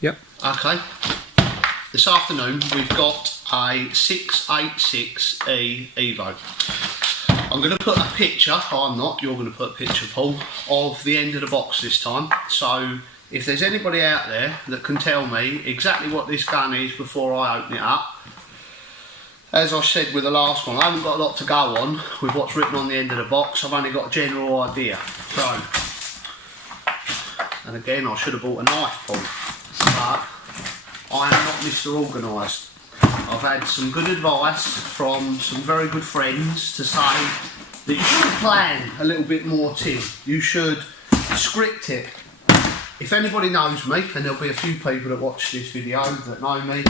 Yep. Okay. This afternoon we've got a 686 E Evo. I'm going to put a picture, I'm not, you're going to put a picture, Paul, of the end of the box this time. So if there's anybody out there that can tell me exactly what this gun is before I open it up, as I said with the last one, I haven't got a lot to go on with what's written on the end of the box. I've only got a general idea. So, and again, I should have bought a knife, Paul, but I am not Mr. Organised. I've had some good advice from some very good friends to say that you should plan a little bit more, Tim. You should script it. If anybody knows me, and there'll be a few people that watch this video that know me,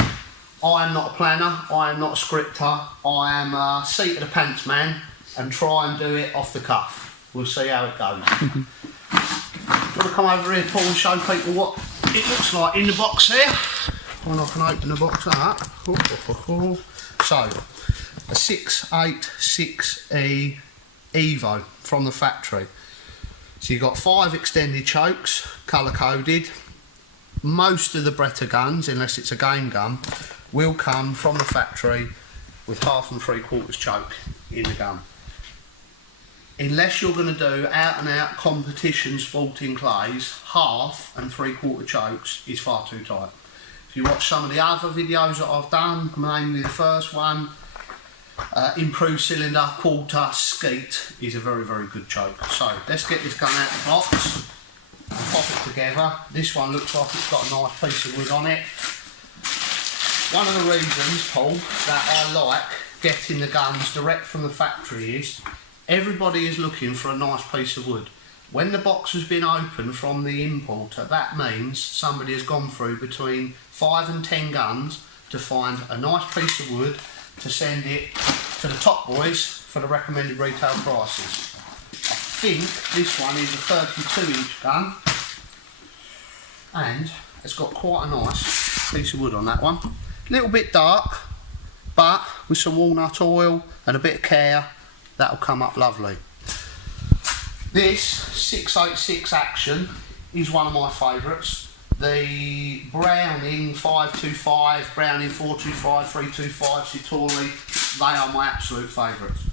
I am not a planner, I am not a scripter, I am a seat of the pants man and try and do it off the cuff. We'll see how it goes. Do you want to come over here, Paul, and show people what it looks like in the box there? And I can open the box up. So, a 686E Evo from the factory. So you've got 5 extended chokes, colour coded. Most of the Beretta guns, unless it's a game gun, will come from the factory with 1/2 and 3/4 choke in the gun. Unless you're going to do out and out competition sporting clays, 1/2 and 3/4 chokes is far too tight. If you watch some of the other videos that I've done, mainly the first one, improved cylinder, quarter, skeet is a very, very good choke. So let's get this gun out of the box and pop it together. This one looks like it's got a nice piece of wood on it. One of the reasons, Paul, that I like getting the guns direct from the factory is everybody is looking for a nice piece of wood. When the box has been opened from the importer, that means somebody has gone through between 5 and 10 guns to find a nice piece of wood to send it to the top boys for the recommended retail prices. I think this one is a 32-inch gun and it's got quite a nice piece of wood on that one. A little bit dark, but with some walnut oil and a bit of care, that'll come up lovely. This 686 Action is one of my favourites. The Browning 525, Browning 425, 325, Citori, they are my absolute favourites.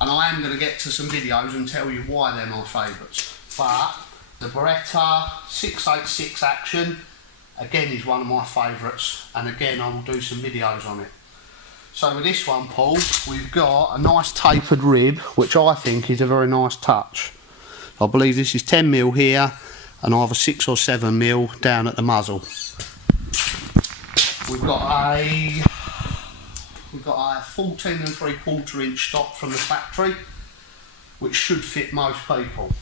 And I am going to get to some videos and tell you why they're my favourites. But the Beretta 686 Action, again, is one of my favourites. And again, I will do some videos on it. So with this one, Paul, we've got a nice tapered rib, which I think is a very nice touch. I believe this is 10mm here, and either 6 or 7mm down at the muzzle. We've got a 14 and 3/4 inch stock from the factory, which should fit most people.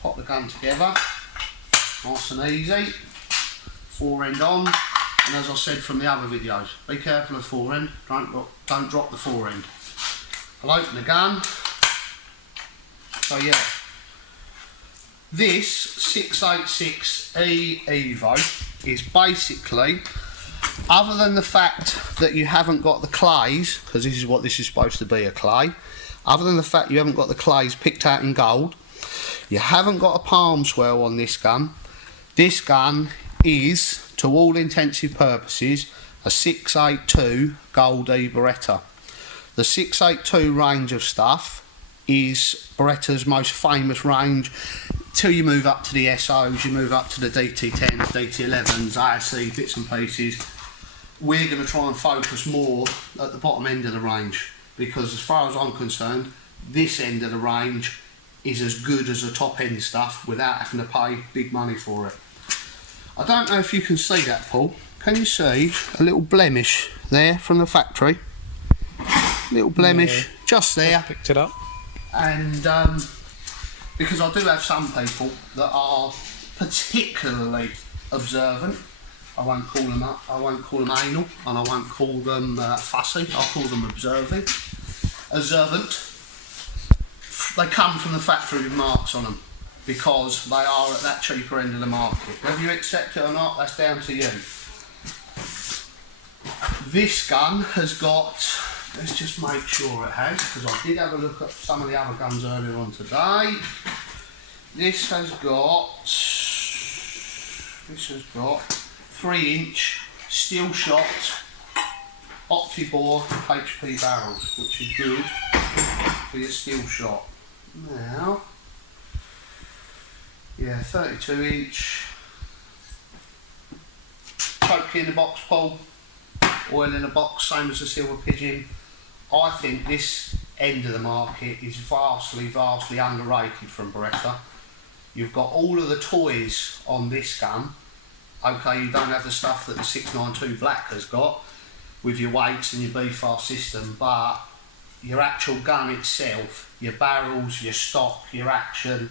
Pop the gun together, nice and easy. Fore-end on. And as I said from the other videos, be careful of the fore-end, don't drop the fore-end. I'll open the gun. So yeah, this 686E Evo is basically, other than the fact that you haven't got the clays, because this is what this is supposed to be, a clay, other than the fact you haven't got the clays picked out in gold, you haven't got a palm swell on this gun. This gun is, to all intensive purposes, a 682 Goldie Beretta. The 682 range of stuff is Beretta's most famous range. Till you move up to the SOs, you move up to the DT10s, DT11s, ASC bits and pieces. We're going to try and focus more at the bottom end of the range, because as far as I'm concerned, this end of the range is as good as the top end stuff without having to pay big money for it. I don't know if you can see that, Paul. Can you see a little blemish there from the factory? Little blemish, yeah, just there. Just picked it up. And because I do have some people that are particularly observant. I won't call them anal, and I won't call them fussy. I'll call them observant. They come from the factory with marks on them, because they are at that cheaper end of the market. Whether you accept it or not, that's down to you. This gun has got, let's just make sure it has, because I did have a look at some of the other guns earlier on today. This has got This has got 3-inch steel shot Optima HP barrels, which is good for your steel shot. Now, yeah, 32-inch choke in the box pull, oil in the box, same as the Silver Pigeon. I think this end of the market is vastly underrated from Beretta. You've got all of the toys on this gun. Okay, you don't have the stuff that the 692 Black has got with your weights and your B-fast system, but your actual gun itself, your barrels, your stock, your action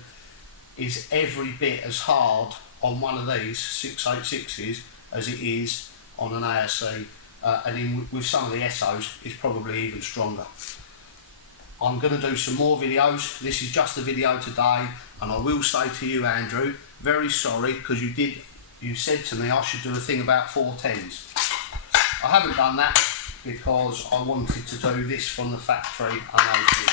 is every bit as hard on one of these 686s as it is on an ASC, and with some of the SOs it's probably even stronger. I'm going to do some more videos. This is just a video today, and I will say to you, Andrew, very sorry, because you said to me I should do a thing about 410s. I haven't done that because I wanted to do this from the factory unopened.